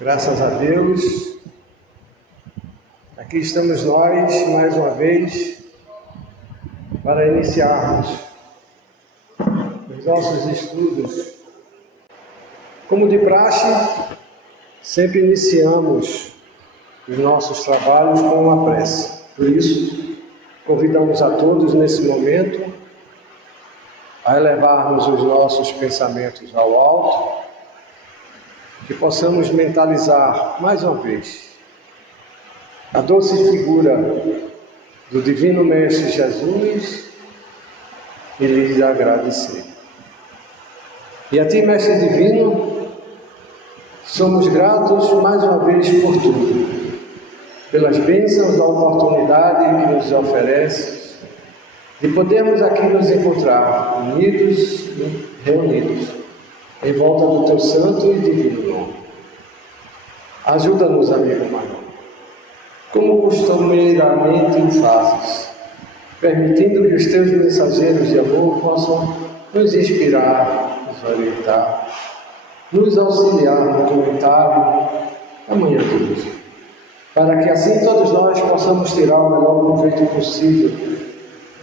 Graças a Deus, aqui estamos nós, mais uma vez, para iniciarmos os nossos estudos. Como de praxe, sempre iniciamos os nossos trabalhos com uma prece. Por isso, convidamos a todos nesse momento a elevarmos os nossos pensamentos ao alto, que possamos mentalizar mais uma vez a doce figura do Divino Mestre Jesus e lhes agradecer. E a Ti, Mestre Divino, somos gratos mais uma vez por tudo, pelas bênçãos da oportunidade que nos ofereces de podermos aqui nos encontrar unidos e reunidos em volta do Teu santo e divino nome. Ajuda-nos, amigo maior, como costumeiramente o fazes, permitindo que os Teus mensageiros de amor possam nos inspirar, nos orientar, nos auxiliar no comentário da manhã de hoje, para que assim todos nós possamos tirar o melhor proveito possível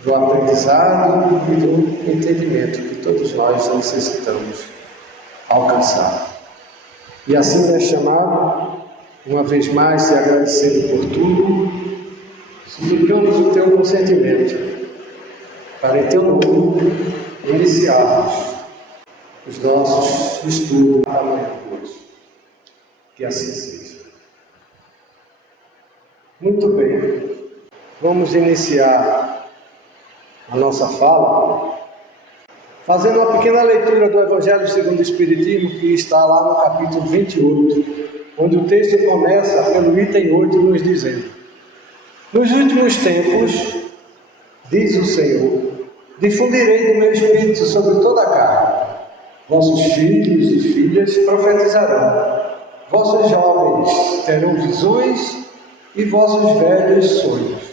do aprendizado e do entendimento que todos nós necessitamos alcançar. E assim é chamado, uma vez mais, te agradecendo por tudo, suplicamos o Teu consentimento para em Teu nome iniciarmos os nossos estudos da manhã de hoje. Que assim seja. Muito bem, vamos iniciar a nossa fala fazendo uma pequena leitura do Evangelho segundo o Espiritismo, que está lá no capítulo 28, onde o texto começa pelo item 8, nos dizendo: nos últimos tempos, diz o Senhor, difundirei do meu Espírito sobre toda a carne. Vossos filhos e filhas profetizarão, vossos jovens terão visões e vossos velhos sonhos.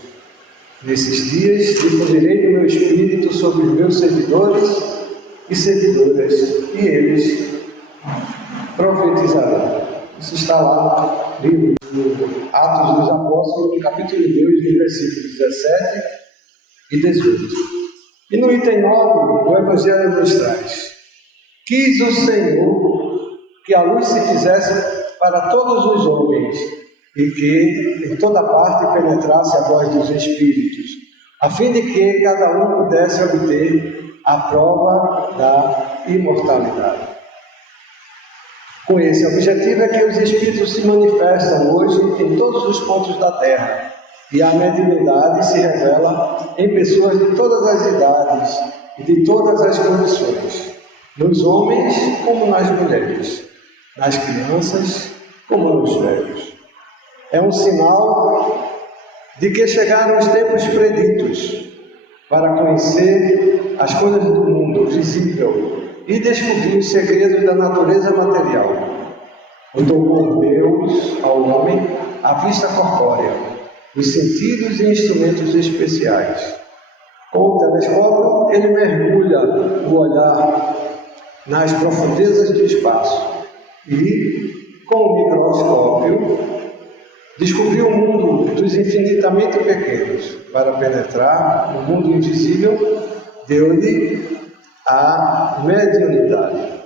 Nesses dias difundirei do meu Espírito sobre os meus servidores e servidoras, e eles profetizarão. Isso está lá no livro do Atos dos Apóstolos, no capítulo 2, no versículo 17 e 18. E no item 9, o Evangelho nos traz: quis o Senhor que a luz se fizesse para todos os homens, e que em toda parte penetrasse a voz dos Espíritos, a fim de que cada um pudesse obter a prova da imortalidade. Com esse objetivo é que os Espíritos se manifestam hoje em todos os pontos da Terra, e a mediunidade se revela em pessoas de todas as idades e de todas as condições, nos homens como nas mulheres, nas crianças como nos velhos. É um sinal de que chegaram os tempos preditos para conhecer as coisas do mundo visível e descobrir os segredos da natureza material. Otorgou Deus ao homem a vista corpórea, os sentidos e instrumentos especiais. Com o telescópio, ele mergulha o olhar nas profundezas do espaço e, com o microscópio, descobriu o mundo dos infinitamente pequenos. Para penetrar no mundo invisível, deu-lhe a mediunidade.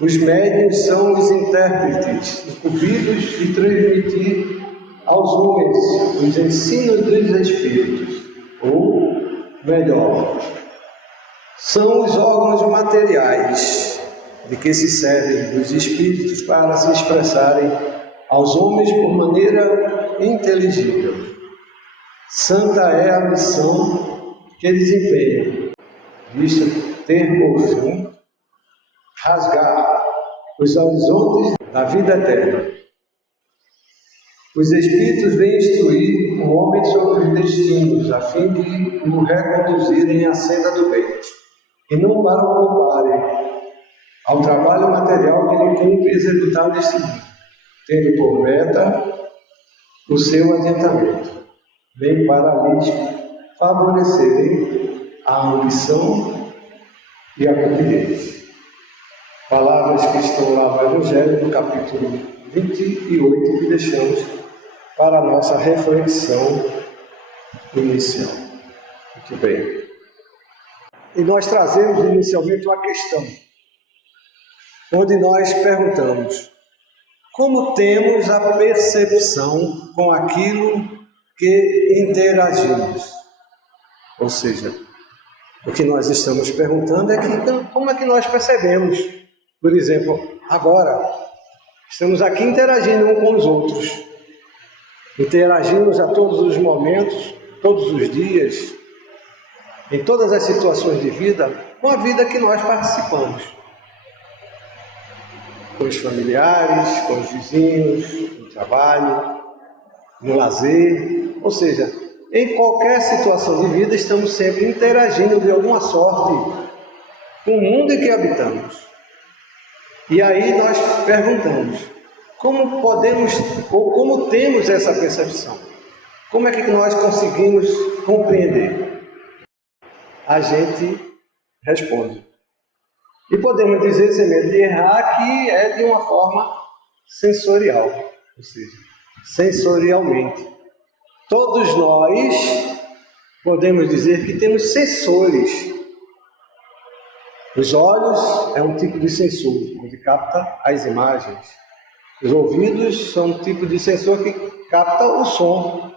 Os médiuns são os intérpretes incumbidos de transmitir aos homens os ensinos dos Espíritos, ou melhor, são os órgãos materiais de que se servem os Espíritos para se expressarem aos homens por maneira inteligível. Santa é a missão que desempenham, visto ter por fim rasgar os horizontes da vida eterna. Os Espíritos vêm instruir o homem sobre os destinos, a fim de o reconduzirem à senda do bem, e não para o pouparem ao trabalho material que lhe cumpre executar neste mundo, tendo por meta o seu adiantamento, bem para lhes favorecerem a ambição e a cupidez. Palavras que estão lá no Evangelho, no capítulo 28 que deixamos para a nossa reflexão inicial. Muito bem. E nós trazemos inicialmente uma questão, onde nós perguntamos: como temos a percepção com aquilo que interagimos? Ou seja, o que nós estamos perguntando é como é que nós percebemos. Por exemplo, agora, estamos aqui interagindo uns com os outros. Interagimos a todos os momentos, todos os dias, em todas as situações de vida, com a vida que nós participamos. Com os familiares, com os vizinhos, no trabalho, no lazer, ou seja, em qualquer situação de vida estamos sempre interagindo de alguma sorte com o mundo em que habitamos. E aí nós perguntamos, como podemos ou como temos essa percepção? Como é que nós conseguimos compreender? A gente responde. E podemos dizer, sem medo de errar, que é de uma forma sensorial, ou seja, sensorialmente. Todos nós podemos dizer que temos sensores. Os olhos é um tipo de sensor, onde capta as imagens. Os ouvidos são um tipo de sensor que capta o som.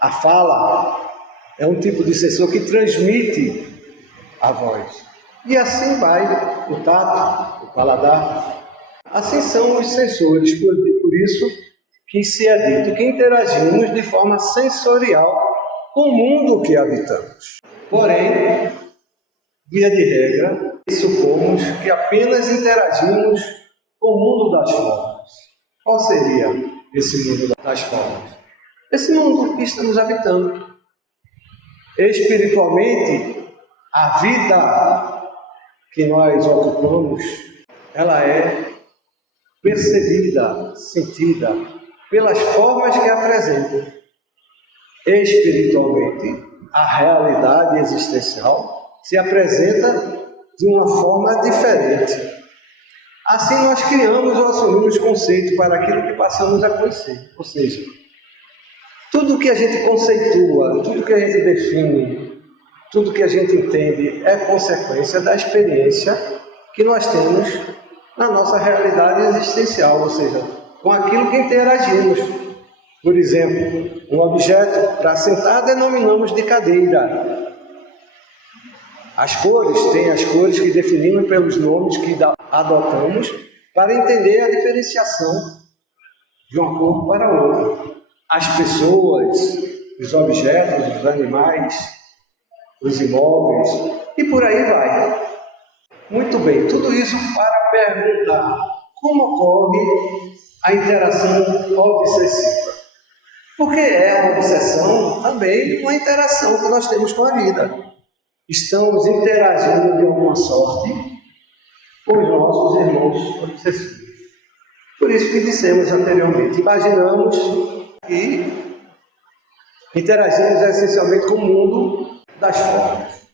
A fala é um tipo de sensor que transmite a voz. E assim vai o tato, o paladar. Assim são os sensores, por isso que se é dito que interagimos de forma sensorial com o mundo que habitamos. Porém, via de regra, supomos que apenas interagimos com o mundo das formas. Qual seria esse mundo das formas? Esse mundo que estamos habitando. Espiritualmente, a vida que nós ocupamos, ela é percebida, sentida pelas formas que apresentam. Espiritualmente, a realidade existencial se apresenta de uma forma diferente. Assim nós criamos ou assumimos conceito para aquilo que passamos a conhecer. Ou seja, tudo que a gente conceitua, tudo que a gente define, tudo que a gente entende é consequência da experiência que nós temos na nossa realidade existencial, ou seja, com aquilo que interagimos. Por exemplo, um objeto para sentar denominamos de cadeira. As cores, tem as cores que definimos pelos nomes que adotamos para entender a diferenciação de uma cor para outra. As pessoas, os objetos, os animais, os imóveis, e por aí vai. Muito bem, tudo isso para perguntar como ocorre a interação obsessiva. Porque é uma obsessão também uma interação que nós temos com a vida. Estamos interagindo de alguma sorte com os nossos irmãos obsessivos. Por isso que dissemos anteriormente, imaginamos que interagimos essencialmente com o mundo das formas.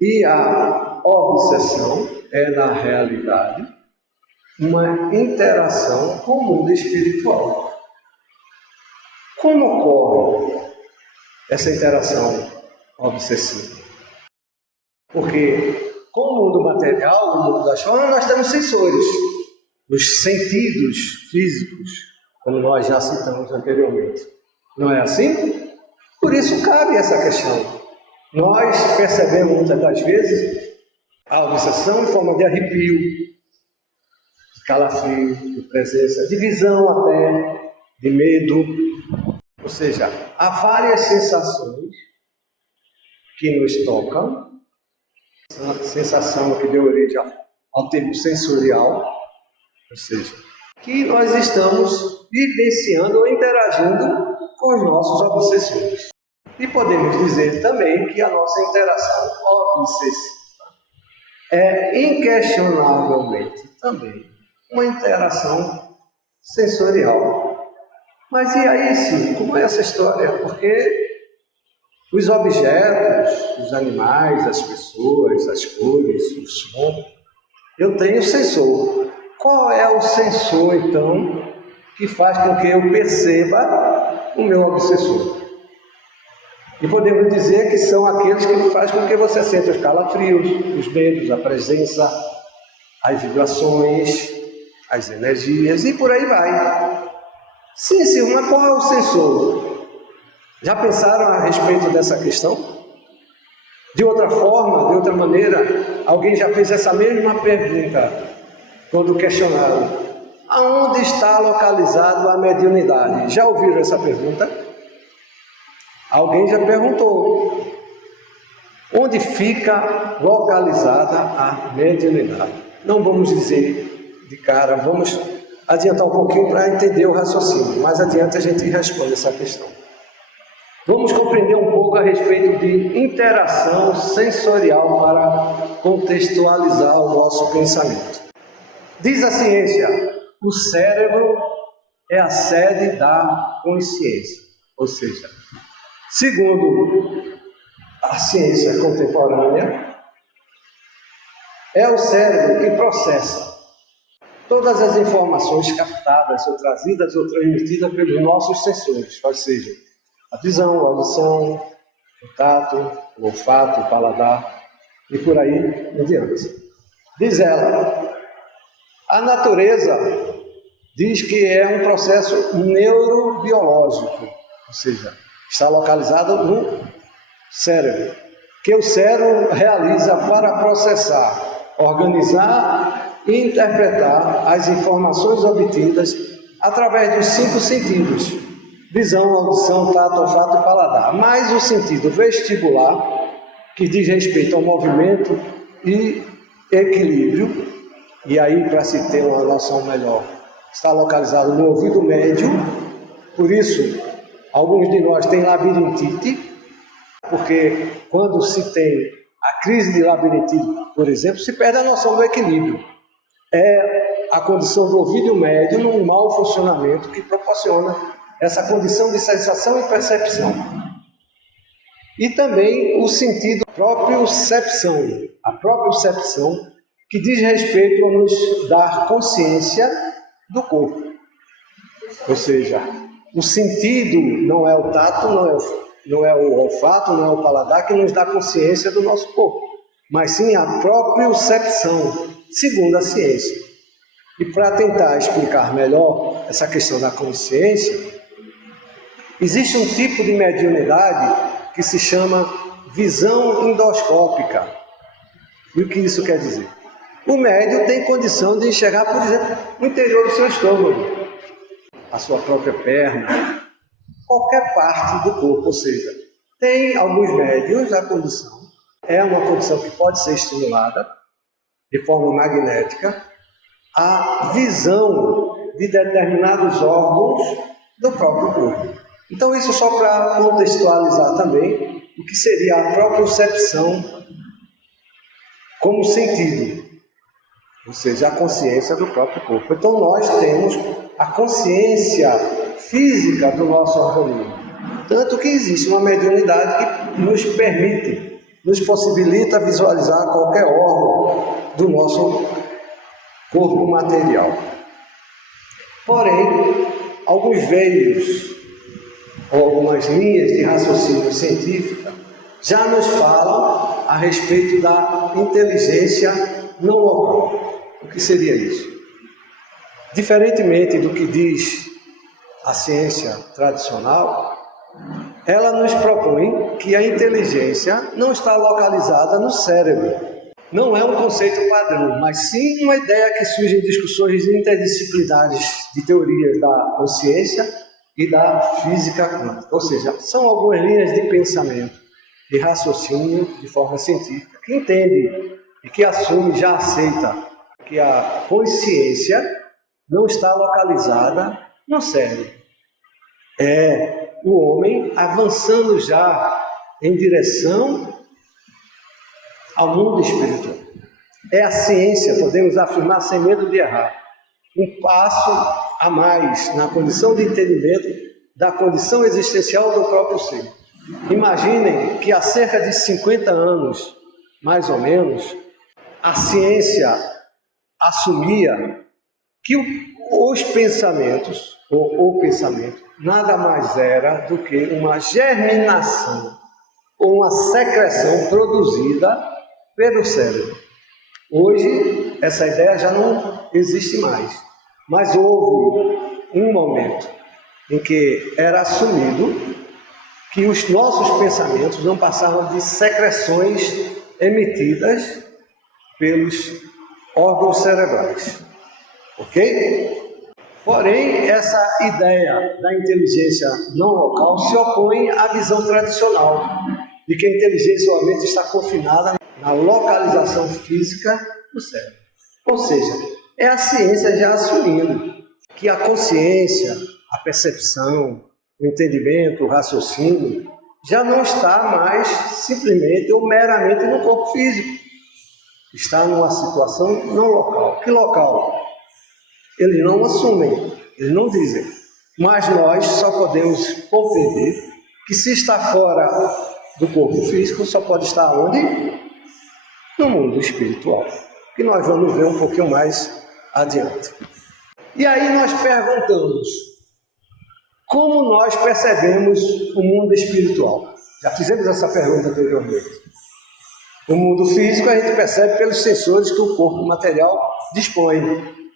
E a obsessão é, na realidade, uma interação com o mundo espiritual. Como ocorre essa interação obsessiva? Porque com o mundo material, o mundo das formas, nós temos sensores, os sentidos físicos, como nós já citamos anteriormente. Não é assim? Por isso cabe essa questão. Nós percebemos muitas das vezes a obsessão em forma de arrepio, de calafrio, de presença, de visão até, de medo. Ou seja, há várias sensações que nos tocam. A sensação que deu origem ao termo sensorial, ou seja, que nós estamos vivenciando ou interagindo com os nossos obsessores. E podemos dizer também que a nossa interação obsessiva é inquestionavelmente também uma interação sensorial. Mas e aí, sim, como é essa história? Porque os objetos, os animais, as pessoas, as cores, o som, eu tenho sensor. Qual é o sensor, então, que faz com que eu perceba o meu obsessor? E podemos dizer que são aqueles que fazem com que você sinta os calafrios, os medos, a presença, as vibrações, as energias e por aí vai. Sim, sim, mas qual é o sensor? Já pensaram a respeito dessa questão? De outra forma, de outra maneira, alguém já fez essa mesma pergunta quando questionaram: aonde está localizado a mediunidade? Já ouviram essa pergunta? Alguém já perguntou: onde fica localizada a mediunidade? Não vamos dizer de cara, vamos adiantar um pouquinho para entender o raciocínio. Mais adiante a gente responde essa questão. Vamos compreender um pouco a respeito de interação sensorial para contextualizar o nosso pensamento. Diz a ciência: o cérebro é a sede da consciência. Ou seja, segundo a ciência contemporânea, é o cérebro que processa todas as informações captadas ou trazidas ou transmitidas pelos nossos sensores, ou seja, a visão, a audição, o tato, o olfato, o paladar e por aí em diante. Diz ela: a natureza diz que é um processo neurobiológico, ou seja, está localizado no cérebro, que o cérebro realiza para processar, organizar e interpretar as informações obtidas através dos 5 sentidos: visão, audição, tato, olfato e paladar, mais o sentido vestibular, que diz respeito ao movimento e equilíbrio, e aí, para se ter uma noção melhor, está localizado no ouvido médio. Por isso, alguns de nós têm labirintite, porque quando se tem a crise de labirintite, por exemplo, se perde a noção do equilíbrio. É a condição do ouvido médio num mau funcionamento que proporciona essa condição de sensação e percepção. E também o sentido propriocepção, a propriocepção, que diz respeito a nos dar consciência do corpo. Ou seja, o sentido não é o tato, não é o olfato, não é o paladar que nos dá consciência do nosso corpo, mas sim a propriocepção, segundo a ciência. E para tentar explicar melhor essa questão da consciência, existe um tipo de mediunidade que se chama visão endoscópica. E o que isso quer dizer? O médium tem condição de enxergar, por exemplo, o interior do seu estômago, a sua própria perna, qualquer parte do corpo. Ou seja, tem alguns médiuns a condição, é uma condição que pode ser estimulada de forma magnética, a visão de determinados órgãos do próprio corpo. Então, isso só para contextualizar também o que seria a propriocepção como sentido, ou seja, a consciência do próprio corpo. Então, nós temos a consciência física do nosso organismo. Tanto que existe uma mediunidade que nos permite, nos possibilita visualizar qualquer órgão do nosso corpo material. Porém, alguns veios ou algumas linhas de raciocínio científica já nos falam a respeito da inteligência não local. O que seria isso? Diferentemente do que diz a ciência tradicional, ela nos propõe que a inteligência não está localizada no cérebro. Não é um conceito padrão, mas sim uma ideia que surge em discussões interdisciplinares de teorias da consciência e da física quântica. Ou seja, são algumas linhas de pensamento, de raciocínio de forma científica, que entende e que assume, já aceita que a consciência não está localizada no cérebro. É o homem avançando já em direção ao mundo espiritual. É a ciência, podemos afirmar sem medo de errar, um passo a mais na condição de entendimento da condição existencial do próprio ser. Imaginem que há cerca de 50 anos, mais ou menos, a ciência assumia que os pensamentos, ou o pensamento, nada mais era do que uma germinação ou uma secreção produzida pelo cérebro. Hoje, essa ideia já não existe mais, mas houve um momento em que era assumido que os nossos pensamentos não passavam de secreções emitidas pelos órgãos cerebrais, ok? Porém, essa ideia da inteligência não local se opõe à visão tradicional de que a inteligência somente está confinada na localização física do cérebro. Ou seja, é a ciência já assumindo que a consciência, a percepção, o entendimento, o raciocínio, já não está mais simplesmente ou meramente no corpo físico. Está numa situação não local. Que local? Eles não assumem, eles não dizem. Mas nós só podemos compreender que se está fora do corpo físico, só pode estar onde? No mundo espiritual. Que nós vamos ver um pouquinho mais adiante. E aí nós perguntamos, como nós percebemos o mundo espiritual? Já fizemos essa pergunta anteriormente. O mundo físico a gente percebe pelos sensores que o corpo material dispõe.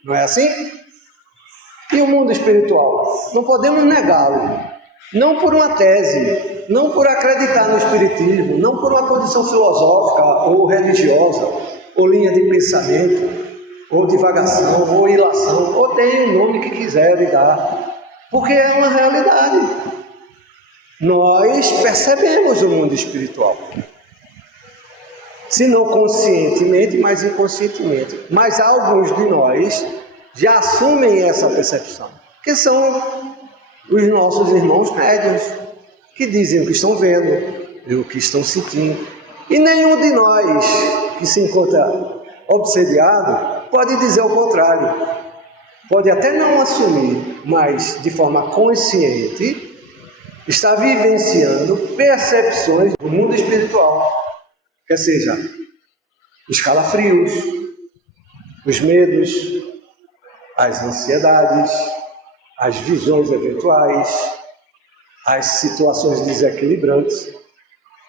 Não é assim? E o mundo espiritual? Não podemos negá-lo. Não por uma tese, não por acreditar no espiritismo, não por uma condição filosófica ou religiosa, ou linha de pensamento, ou divagação, ou ilação, ou deem o nome que quiserem dar. Porque é uma realidade. Nós percebemos o mundo espiritual. Se não conscientemente, mas inconscientemente. Mas alguns de nós já assumem essa percepção, que são os nossos irmãos médiuns, que dizem o que estão vendo e o que estão sentindo. E nenhum de nós que se encontra obsediado pode dizer o contrário. Pode até não assumir, mas de forma consciente, está vivenciando percepções do mundo espiritual. Quer seja, os calafrios, os medos, as ansiedades, as visões eventuais, as situações desequilibrantes.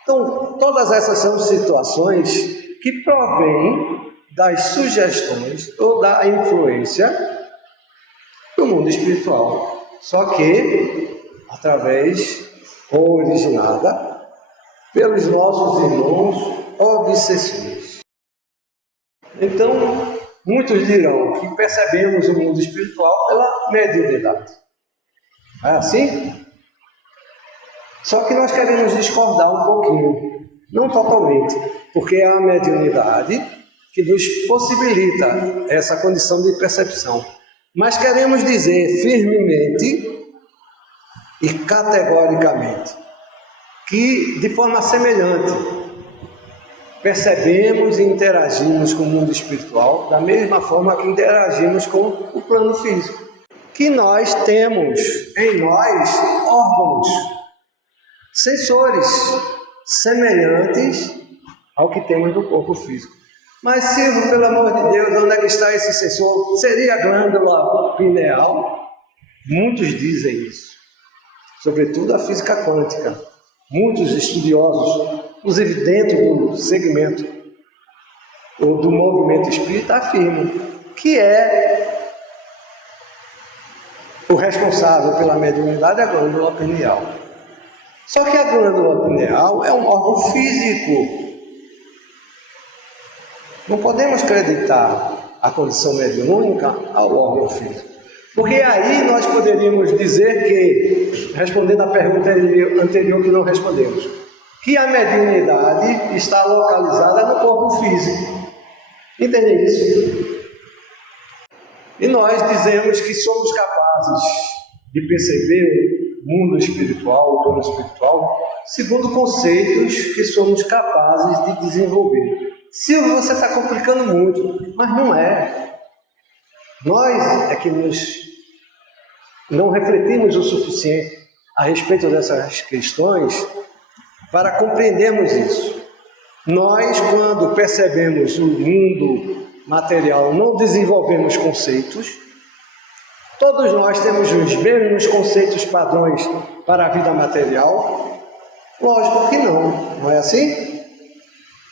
Então, todas essas são situações que provêm das sugestões ou da influência do mundo espiritual. Só que, através ou originada pelos nossos irmãos obsessores. Então, muitos dirão que percebemos o mundo espiritual pela mediunidade. É assim? Só que nós queremos discordar um pouquinho, não totalmente, porque é a mediunidade que nos possibilita essa condição de percepção. Mas queremos dizer firmemente e categoricamente que, de forma semelhante, percebemos e interagimos com o mundo espiritual da mesma forma que interagimos com o plano físico. Que nós temos em nós órgãos, sensores semelhantes ao que temos no corpo físico. Mas, Silvio, pelo amor de Deus, onde é que está esse sensor? Seria a glândula pineal? Muitos dizem isso, sobretudo a física quântica. Muitos estudiosos, inclusive dentro do segmento ou do movimento espírita, afirmam que é o responsável pela mediunidade a glândula pineal. Só que a glândula pineal é um órgão físico. Não podemos acreditar a condição mediúnica ao órgão físico. Porque aí nós poderíamos dizer que, respondendo à pergunta anterior que não respondemos, que a mediunidade está localizada no corpo físico. Entendem isso? E nós dizemos que somos capazes de perceber o mundo espiritual, o plano espiritual, segundo conceitos que somos capazes de desenvolver. Silvio, você está complicando muito, mas não é. Nós é que não refletimos o suficiente a respeito dessas questões para compreendermos isso. Nós, quando percebemos o mundo material, não desenvolvemos conceitos, Todos nós temos os mesmos conceitos padrões para a vida material? Lógico que não, não é assim?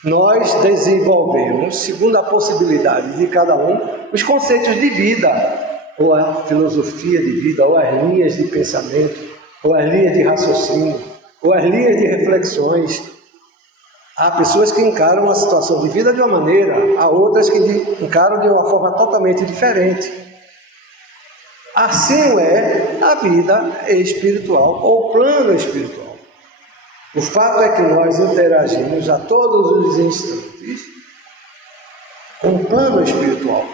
Nós desenvolvemos, segundo a possibilidade de cada um, os conceitos de vida, ou a filosofia de vida, ou as linhas de pensamento, ou as linhas de raciocínio, ou as linhas de reflexões. Há pessoas que encaram a situação de vida de uma maneira, há outras que encaram de uma forma totalmente diferente. Assim é a vida espiritual ou plano espiritual. O fato é que nós interagimos a todos os instantes com o plano espiritual.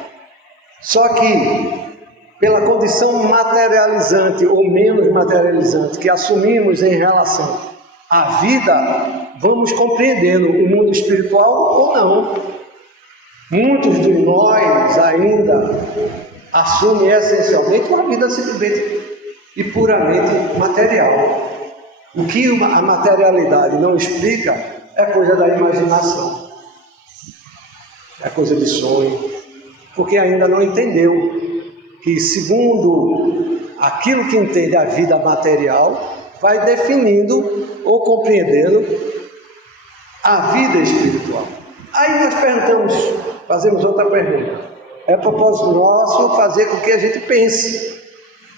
Só que, pela condição materializante ou menos materializante que assumimos em relação à vida, vamos compreendendo o mundo espiritual ou não. Muitos de nós ainda assumem essencialmente uma vida simplesmente e puramente material. O que a materialidade não explica é coisa da imaginação, é coisa de sonho, porque ainda não entendeu que, segundo aquilo que entende a vida material, vai definindo ou compreendendo a vida espiritual. Aí nós perguntamos, fazemos outra pergunta. É propósito nosso fazer com que a gente pense.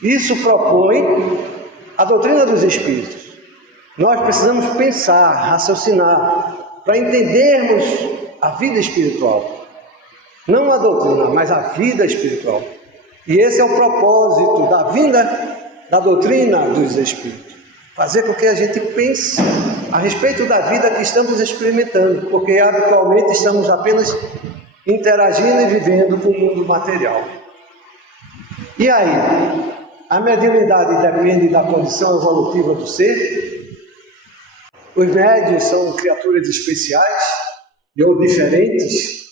Isso propõe a doutrina dos Espíritos. Nós precisamos pensar, raciocinar, para entendermos a vida espiritual. Não a doutrina, mas a vida espiritual. E esse é o propósito da vinda da doutrina dos Espíritos. Fazer com que a gente pense a respeito da vida que estamos experimentando, porque habitualmente estamos apenas interagindo e vivendo com o mundo material. E aí, a mediunidade depende da condição evolutiva do ser? Os médiuns são criaturas especiais ou diferentes?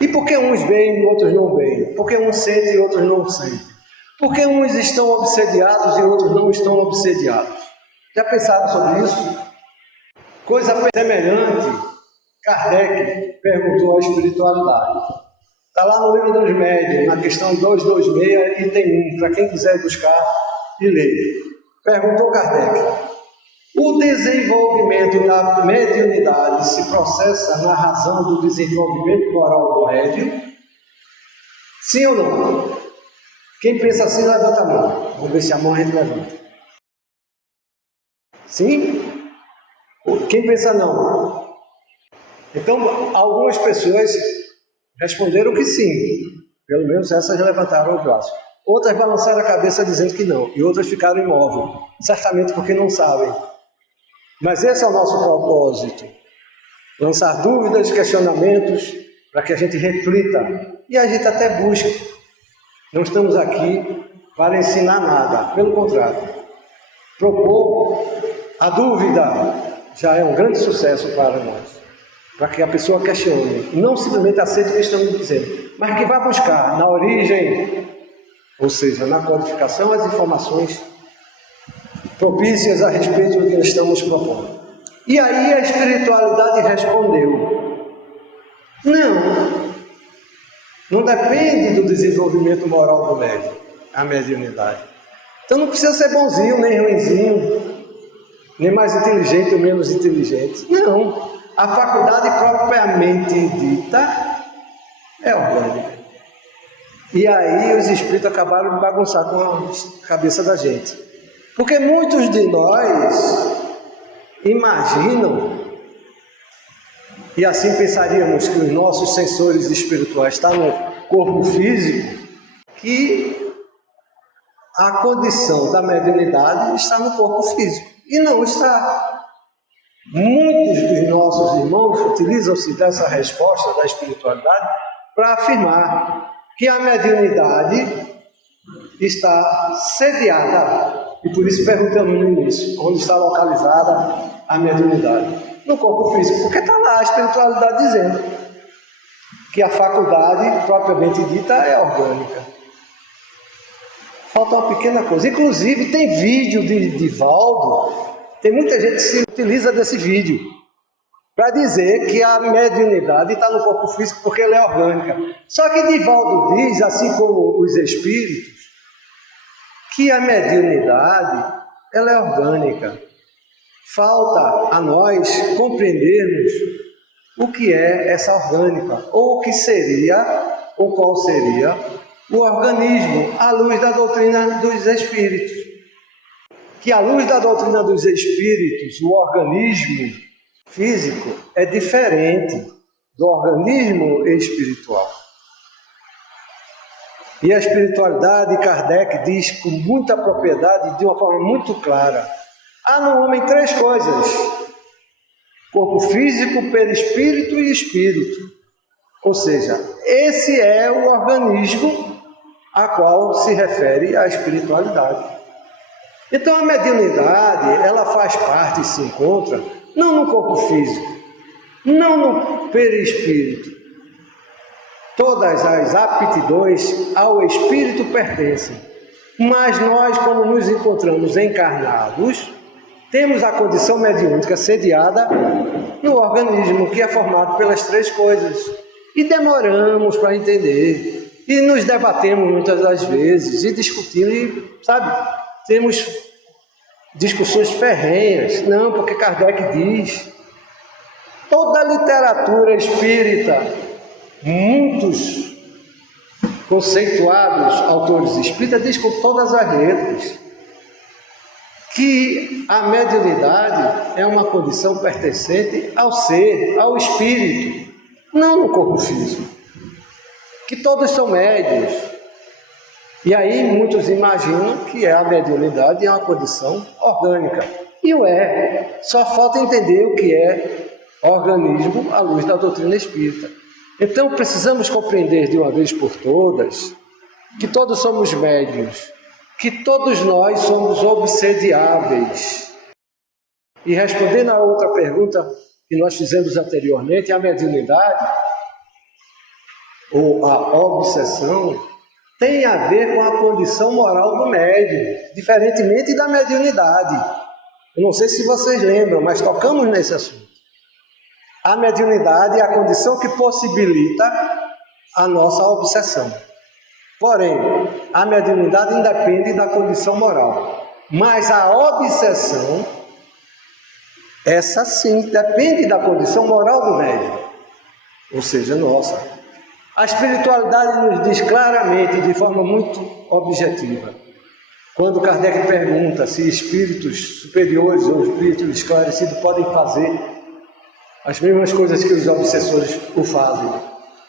E por que uns veem e outros não veem? Por que uns sentem e outros não sentem? Por que uns estão obsediados e outros não estão obsediados? Já pensaram sobre isso? Coisa semelhante, Kardec perguntou à espiritualidade. Está lá no livro dos médiuns, na questão 226, item 1, para quem quiser buscar e ler. Perguntou Kardec: o desenvolvimento da mediunidade se processa na razão do desenvolvimento moral do médium? Sim ou não? Quem pensa assim, levanta a mão. Vamos ver se a mão a gente levanta. Sim? Quem pensa não? Então, algumas pessoas responderam que sim. Pelo menos essas levantaram o braço. Outras balançaram a cabeça dizendo que não. E outras ficaram imóveis. Certamente porque não sabem. Mas esse é o nosso propósito. Lançar dúvidas, questionamentos, para que a gente reflita. E a gente até busque. Não estamos aqui para ensinar nada. Pelo contrário. Propor a dúvida já é um grande sucesso para nós. Para que a pessoa questione, não simplesmente aceite o que estamos dizendo, mas que vá buscar na origem, ou seja, na codificação, as informações propícias a respeito do que estamos propondo. E aí a espiritualidade respondeu: não depende do desenvolvimento moral do médium, a mediunidade. Então não precisa ser bonzinho, nem ruinzinho, nem mais inteligente ou menos inteligente. Não. A faculdade propriamente dita é orgânica. E aí os espíritos acabaram de bagunçar com a cabeça da gente. Porque muitos de nós imaginam, e assim pensaríamos que os nossos sensores espirituais estão no corpo físico, que a condição da mediunidade está no corpo físico. E não está. Muitos dos nossos irmãos utilizam-se dessa resposta da espiritualidade para afirmar que a mediunidade está sediada. E por isso perguntamos no início, onde está localizada a mediunidade? No corpo físico, porque está lá a espiritualidade dizendo que a faculdade propriamente dita é orgânica. Falta uma pequena coisa. Inclusive tem vídeo de Valdo. Tem muita gente que se utiliza desse vídeo. para dizer que a mediunidade está no corpo físico porque ela é orgânica. Só que Divaldo diz, assim como os espíritos, que a mediunidade ela é orgânica. Falta a nós compreendermos o que é essa orgânica, ou o que seria, ou qual seria o organismo, à luz da doutrina dos espíritos. Que à luz da doutrina dos espíritos, o organismo físico é diferente do organismo espiritual. E a espiritualidade, Kardec diz com muita propriedade, de uma forma muito clara, há no homem 3 coisas: corpo físico, perispírito e espírito. Ou seja, esse é o organismo a qual se refere a espiritualidade. Então a mediunidade, ela faz parte e se encontra não no corpo físico, não no perispírito. Todas as aptidões ao espírito pertencem, mas nós, como nos encontramos encarnados, temos a condição mediúnica sediada no organismo que é formado pelas 3 coisas. E demoramos para entender, e nos debatemos muitas das vezes, e discutimos, e, sabe, temos discussões ferrenhas. Não, porque Kardec diz, toda a literatura espírita, muitos conceituados autores espíritas diz com todas as letras que a mediunidade é uma condição pertencente ao ser, ao espírito, não no corpo físico. Que todos são médiuns. E aí muitos imaginam que a mediunidade é uma condição orgânica. E o é. Só falta entender o que é organismo à luz da doutrina espírita. Então precisamos compreender de uma vez por todas que todos somos médiuns, que todos nós somos obsediáveis. E respondendo a outra pergunta que nós fizemos anteriormente, a mediunidade ou a obsessão tem a ver com a condição moral do médium, diferentemente da mediunidade. Eu não sei se vocês lembram, mas tocamos nesse assunto. A mediunidade é a condição que possibilita a nossa obsessão. Porém, a mediunidade independe da condição moral. Mas a obsessão, essa sim, depende da condição moral do médium, ou seja, nossa. A espiritualidade nos diz claramente, de forma muito objetiva, quando Kardec pergunta se espíritos superiores ou espíritos esclarecidos podem fazer as mesmas coisas que os obsessores o fazem.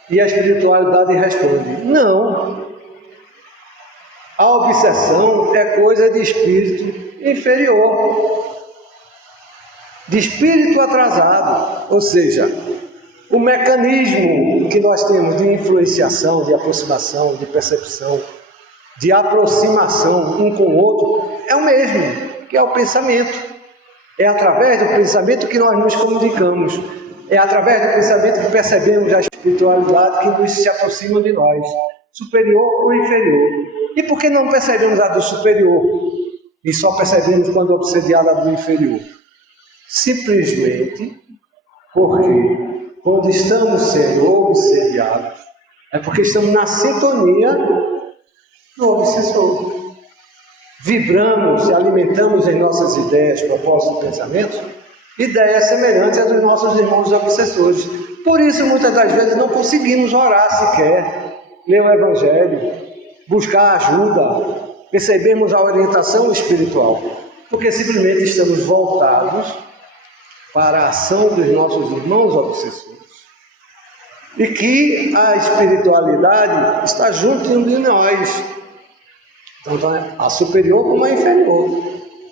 E a espiritualidade responde: não. A obsessão é coisa de espírito inferior, de espírito atrasado. Ou seja, o mecanismo que nós temos de influenciação, de aproximação, de percepção, de aproximação um com o outro, é o mesmo, que é o pensamento. É através do pensamento que nós nos comunicamos. É através do pensamento que percebemos a espiritualidade que nos se aproxima de nós, superior ou inferior. E por que não percebemos a do superior e só percebemos quando obsediada a do inferior? Simplesmente porque quando estamos sendo obsediados, é porque estamos na sintonia do obsessor. Vibramos e alimentamos em nossas ideias, propósitos e pensamentos, ideias semelhantes às dos nossos irmãos obsessores. Por isso, muitas das vezes, não conseguimos orar sequer, ler o Evangelho, buscar ajuda, percebemos a orientação espiritual, porque simplesmente estamos voltados para a ação dos nossos irmãos obsessores. E que a espiritualidade está junto de nós, tanto a superior como a inferior.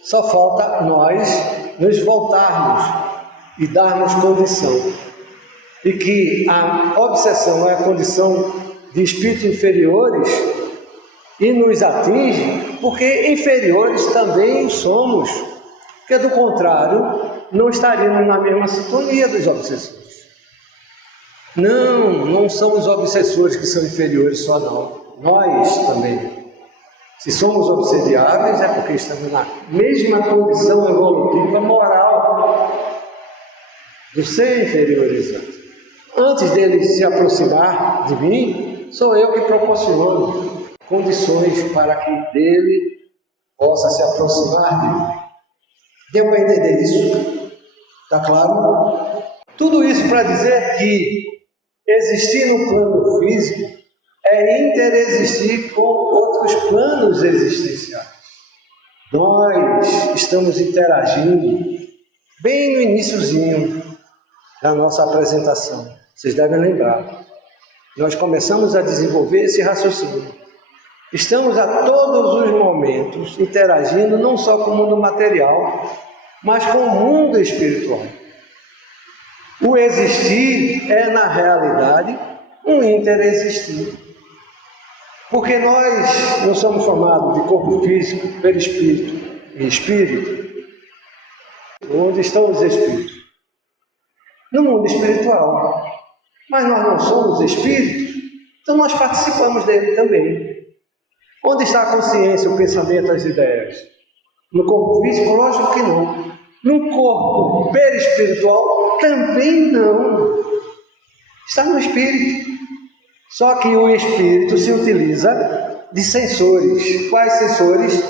Só falta nós nos voltarmos e darmos condição. E que a obsessão é a condição de espíritos inferiores e nos atinge, porque inferiores também somos, porque do contrário, não estaríamos na mesma sintonia dos obsessores. Não são os obsessores que são inferiores só não, nós também. Se somos obsediáveis é porque estamos na mesma condição evolutiva moral. do ser interiorizante. Antes dele se aproximar de mim, sou eu que proporciono condições para que dele possa se aproximar de mim. Deu para entender isso? Está claro? Tudo isso para dizer que existir no plano físico é interexistir com outros planos existenciais. Nós estamos interagindo bem no iniciozinho da nossa apresentação. Vocês devem lembrar. Nós começamos a desenvolver esse raciocínio. Estamos a todos os momentos interagindo não só com o mundo material, mas com o mundo espiritual. O existir é, na realidade, um interexistir. Porque nós não somos formados de corpo físico, perispírito e espírito. Onde estão os espíritos? No mundo espiritual. Mas nós não somos espíritos, então nós participamos dele também. Onde está a consciência, o pensamento, as ideias? No corpo físico? Lógico que não. No corpo perispiritual? Também não. Está no espírito. Só que o espírito se utiliza de sensores. Quais sensores?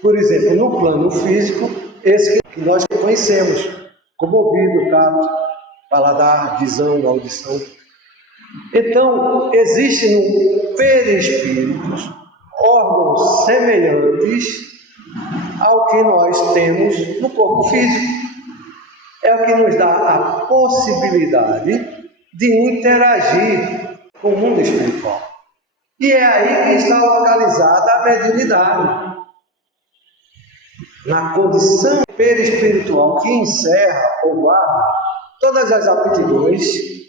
Por exemplo, no plano físico, esse que nós conhecemos, como ouvido, tato, paladar, visão, audição. Então, existem no perispírito órgãos semelhantes ao que nós temos no corpo físico. É o que nos dá a possibilidade de interagir com o mundo espiritual. E é aí que está localizada a mediunidade. Na condição perispiritual que encerra ou guarda todas as aptidões,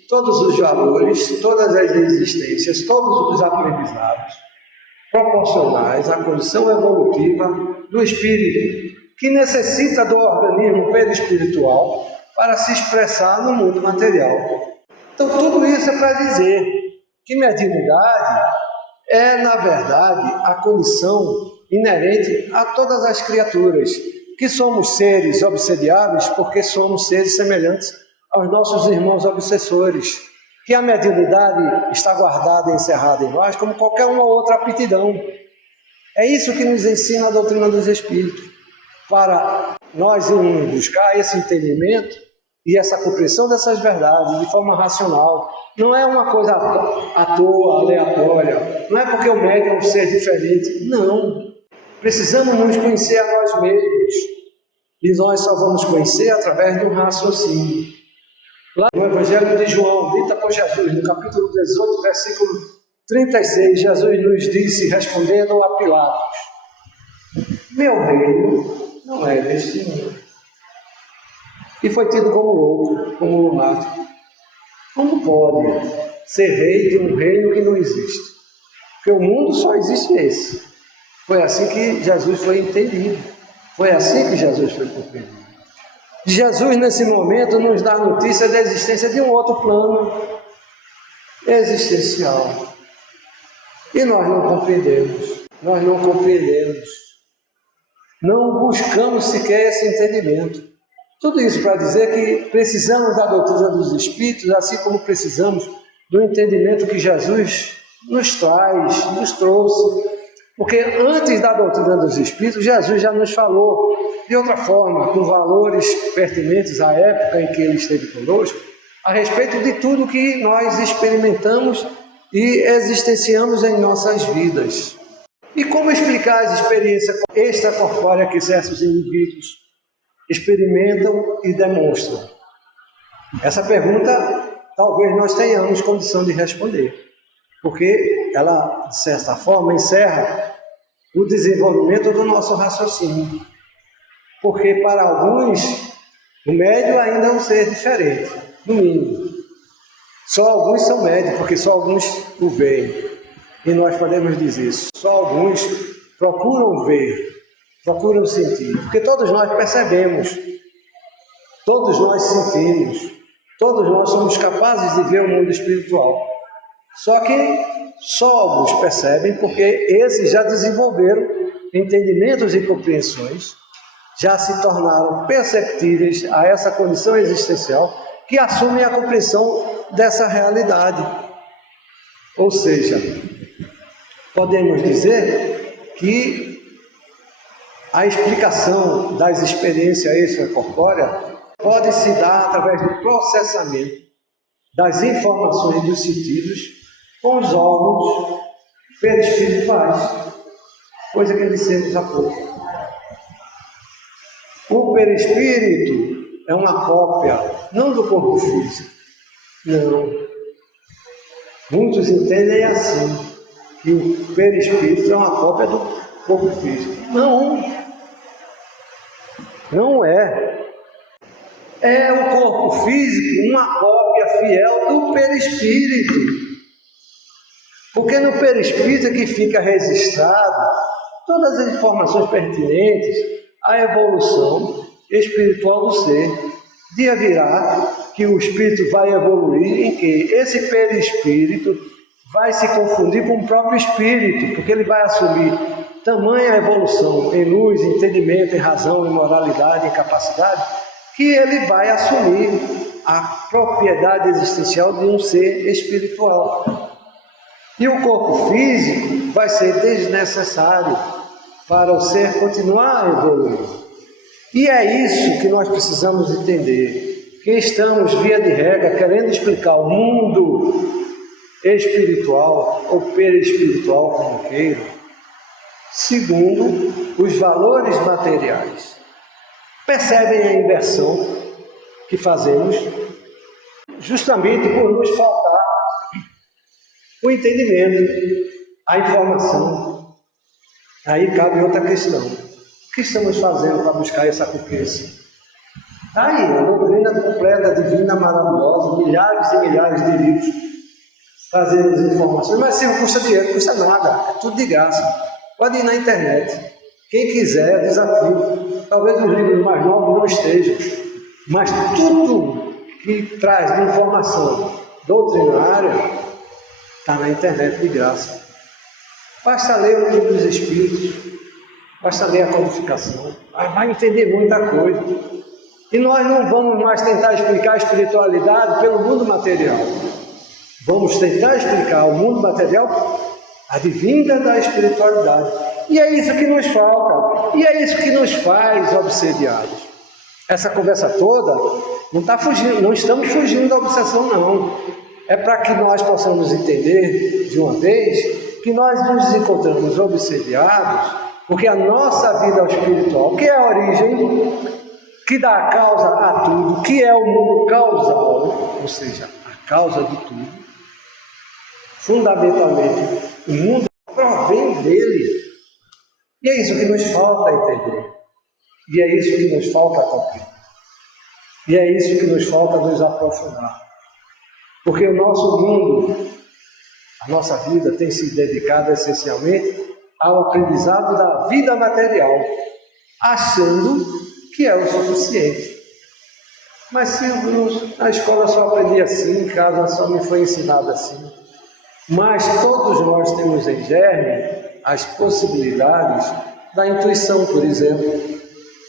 todos os valores, todas as existências, todos os aprendizados proporcionais à condição evolutiva do espírito, que necessita do organismo perispiritual para se expressar no mundo material. Então, tudo isso é para dizer que mediunidade é, na verdade, a condição inerente a todas as criaturas, que somos seres obsediáveis porque somos seres semelhantes aos nossos irmãos obsessores, que a mediunidade está guardada e encerrada em nós como qualquer uma outra aptidão. É isso que nos ensina a doutrina dos Espíritos, para nós irmos buscar esse entendimento e essa compreensão dessas verdades de forma racional. Não é uma coisa à toa, aleatória, não é porque o médium é um ser diferente, não. Precisamos nos conhecer a nós mesmos, e nós só vamos conhecer através do raciocínio. Lá no Evangelho de João, dita por Jesus, no capítulo 18, versículo 36, Jesus nos disse, respondendo a Pilatos: meu reino não é deste mundo. E foi tido como louco, como lunático. Como pode ser rei de um reino que não existe? Porque o mundo só existe esse. Foi assim que Jesus foi entendido. Foi assim que Jesus foi compreendido. Jesus, nesse momento, nos dá a notícia da existência de um outro plano existencial. E nós não compreendemos. Nós não compreendemos. Não buscamos sequer esse entendimento. Tudo isso para dizer que precisamos da doutrina dos Espíritos, assim como precisamos do entendimento que Jesus nos traz, nos trouxe. Porque antes da doutrina dos Espíritos, Jesus já nos falou de outra forma, com valores pertinentes à época em que ele esteve conosco, a respeito de tudo que nós experimentamos e existenciamos em nossas vidas. E como explicar as experiências extracorpóreas que certos indivíduos experimentam e demonstram? Essa pergunta talvez nós tenhamos condição de responder, porque ela, de certa forma, encerra o desenvolvimento do nosso raciocínio. Porque para alguns, o médium ainda é um ser diferente, no mínimo. Só alguns são médios, porque só alguns o veem. E nós podemos dizer isso. Só alguns procuram ver, procuram sentir. Porque todos nós percebemos, todos nós sentimos, todos nós somos capazes de ver o mundo espiritual. Só que só alguns percebem, porque esses já desenvolveram entendimentos e compreensões, já se tornaram perceptíveis a essa condição existencial que assumem a compreensão dessa realidade. Ou seja, podemos dizer que a explicação das experiências extracorpóreas pode se dar através do processamento das informações dos sentidos com os órgãos perispirituais, coisa que dissemos há pouco. O perispírito é uma cópia, não do corpo físico, não. Muitos entendem assim, que o perispírito é uma cópia do corpo físico. Não, não é. É o corpo físico uma cópia fiel do perispírito. Porque no perispírito é que fica registrado todas as informações pertinentes à evolução espiritual do ser. Dia virá que o espírito vai evoluir em que esse perispírito vai se confundir com o próprio espírito, porque ele vai assumir tamanha evolução em luz, em entendimento, em razão, em moralidade, em capacidade, que ele vai assumir a propriedade existencial de um ser espiritual. E o corpo físico vai ser desnecessário para o ser continuar a evoluir. E é isso que nós precisamos entender, que estamos, via de regra, querendo explicar o mundo espiritual ou perispiritual, como queiram, segundo os valores materiais. Percebem a inversão que fazemos justamente por nos faltar o entendimento, a informação. Aí cabe outra questão. O que estamos fazendo para buscar essa compreensão? Está aí, a doutrina completa, divina, maravilhosa, milhares e milhares de livros trazendo as informações, mas se não custa dinheiro, não custa nada, é tudo de graça. Pode ir na internet. Quem quiser, desafio. Talvez os livros mais novos não estejam, mas tudo que traz de informação doutrinária está na internet de graça. Basta ler o Livro dos Espíritos, basta ler a codificação, vai entender muita coisa. E nós não vamos mais tentar explicar a espiritualidade pelo mundo material. Vamos tentar explicar o mundo material advinda da espiritualidade. E é isso que nos falta. E é isso que nos faz obsediados. Essa conversa toda não estamos fugindo da obsessão, não. É para que nós possamos entender de uma vez que nós nos encontramos obsediados porque a nossa vida espiritual, que é a origem, que dá a causa a tudo, que é o mundo causal, ou seja, a causa de tudo, fundamentalmente, o mundo provém dele. E é isso que nos falta entender. E é isso que nos falta compreender. E é isso que nos falta nos aprofundar. Porque o nosso mundo, a nossa vida tem se dedicado essencialmente ao aprendizado da vida material, achando que é o suficiente. Mas se na escola só aprendi assim, em casa só me foi ensinado assim. Mas todos nós temos em germe as possibilidades da intuição, por exemplo,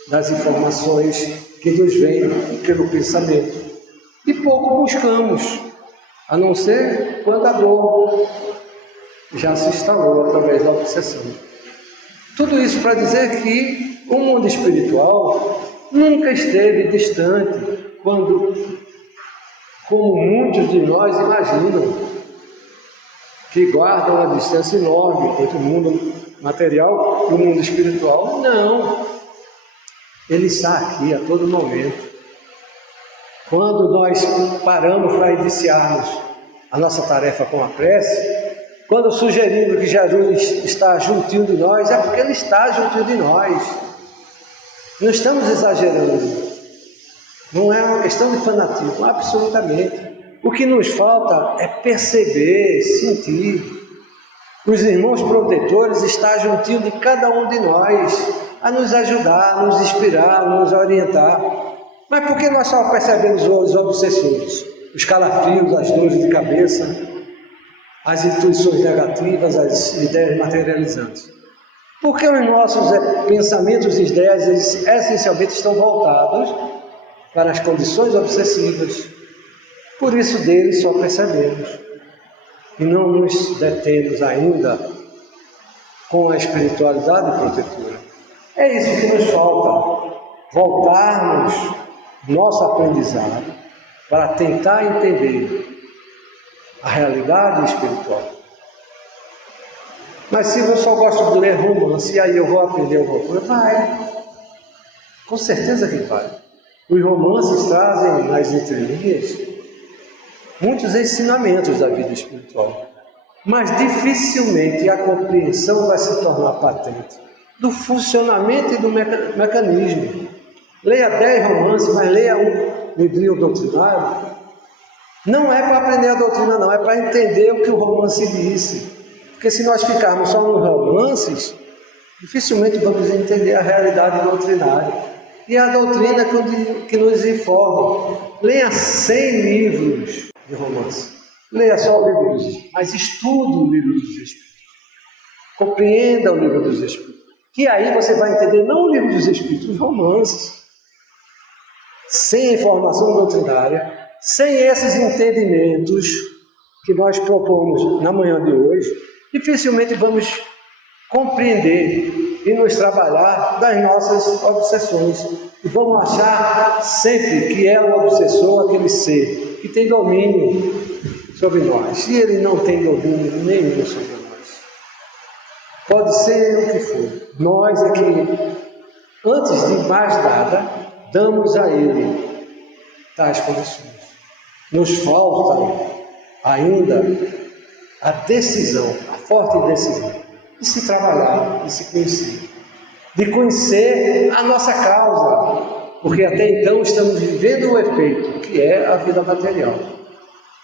das informações que nos vêm pelo pensamento. E pouco buscamos, a não ser quando a dor já se instalou através da obsessão. Tudo isso para dizer que o mundo espiritual nunca esteve distante, como muitos de nós imaginam, que guardam uma distância enorme entre o mundo material e o mundo espiritual. Não, ele está aqui a todo momento. Quando nós paramos para iniciarmos a nossa tarefa com a prece, quando sugerimos que Jesus está juntinho de nós, é porque ele está juntinho de nós. Não estamos exagerando. Não é uma questão de fanatismo, absolutamente. O que nos falta é perceber, sentir. Os irmãos protetores estão juntinho de cada um de nós, a nos ajudar, a nos inspirar, a nos orientar. Mas por que nós só percebemos os obsessores, os calafrios, as dores de cabeça, as intuições negativas, as ideias materializantes? Porque os nossos pensamentos e ideias essencialmente estão voltados para as condições obsessivas, Por isso dele só percebemos e não nos detemos ainda com a espiritualidade protetora. É isso que nos falta, voltarmos nosso aprendizado para tentar entender a realidade espiritual. Mas se eu só gosto de ler romance, e aí eu vou aprender alguma coisa, vai. Com certeza que vai. Os romances trazem nas entrelinhas muitos ensinamentos da vida espiritual. Mas dificilmente a compreensão vai se tornar patente do funcionamento e do mecanismo. Leia 10 romances, mas leia um livrinho doutrinário. Não é para aprender a doutrina, não, é para entender o que o romance disse. Porque se nós ficarmos só nos romances, dificilmente vamos entender a realidade doutrinária. E a doutrina que nos informa. Leia 100 livros de romance. Leia só o livro dos Espíritos, mas estude o livro dos Espíritos. Compreenda o livro dos Espíritos. Que aí você vai entender não o livro dos Espíritos, os romances. Sem a informação doutrinária, sem esses entendimentos que nós propomos na manhã de hoje, dificilmente vamos compreender e nos trabalhar das nossas obsessões. E vamos achar sempre que é o obsessor aquele ser que tem domínio sobre nós. E ele não tem domínio nenhum sobre nós. Pode ser o que for. Nós é que, antes de mais nada, damos a ele tais condições. Nos falta ainda a decisão, a forte decisão de se trabalhar, de se conhecer, de conhecer a nossa causa, porque até então estamos vivendo o efeito, que é a vida material.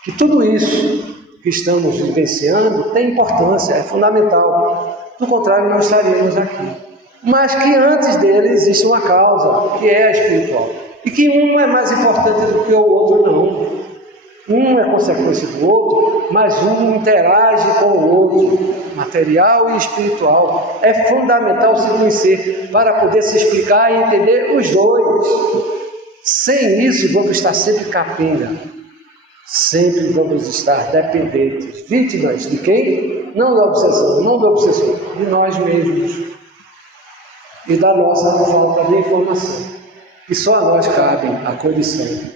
Que tudo isso que estamos vivenciando tem importância, é fundamental. Do contrário, não estaríamos aqui. Mas que antes dele existe uma causa, que é a espiritual. E que um é mais importante do que o outro, não. Um é consequência do outro, mas um interage com o outro, material e espiritual. É fundamental se conhecer para poder se explicar e entender os dois. Sem isso, vamos estar sempre capenga. Sempre vamos estar dependentes, vítimas de quem? Não da obsessão, não do obsessor, de nós mesmos. E da nossa falta de informação. E só a nós cabe a condição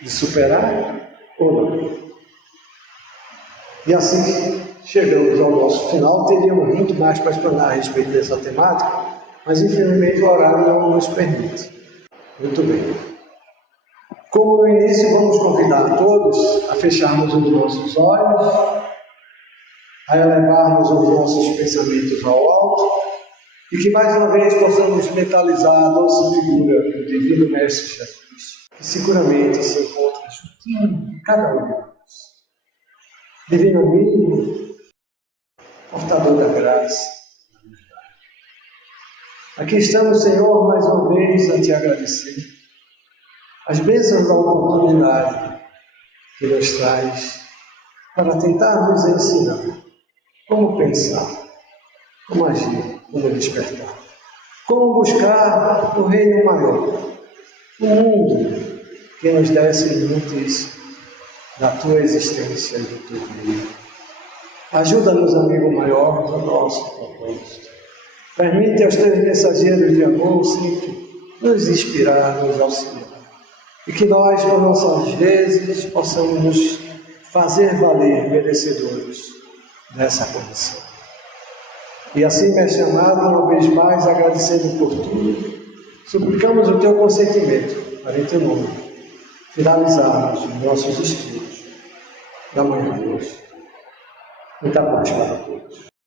de superar ou não. E assim chegamos ao nosso final. Teríamos muito mais para explanar a respeito dessa temática, mas infelizmente o horário não nos permite. Muito bem. Como no início, vamos convidar a todos a fecharmos os nossos olhos, a elevarmos os nossos pensamentos ao alto e que mais uma vez possamos mentalizar a doce figura do Divino Mestre Jesus, que seguramente se encontra juntinho de cada um de nós. Divino amigo, portador da graça. Aqui estamos, Senhor, mais uma vez a Te agradecer as bênçãos da oportunidade que nos traz para tentar nos ensinar como pensar, como agir, como despertar, como buscar o reino maior, o mundo que nos desse limites da Tua existência e do Teu reino. Ajuda-nos, amigo maior, no nosso propósito. Permite aos Teus mensageiros de amor sempre nos inspirar, nos auxiliar. E que nós, por nossas vezes, possamos nos fazer valer merecedores dessa condição. E assim, Mestre amado, uma vez mais, agradecendo por tudo, suplicamos o Teu consentimento para, em Teu nome, finalizarmos os nossos estudos da manhã de hoje. Muita paz para todos.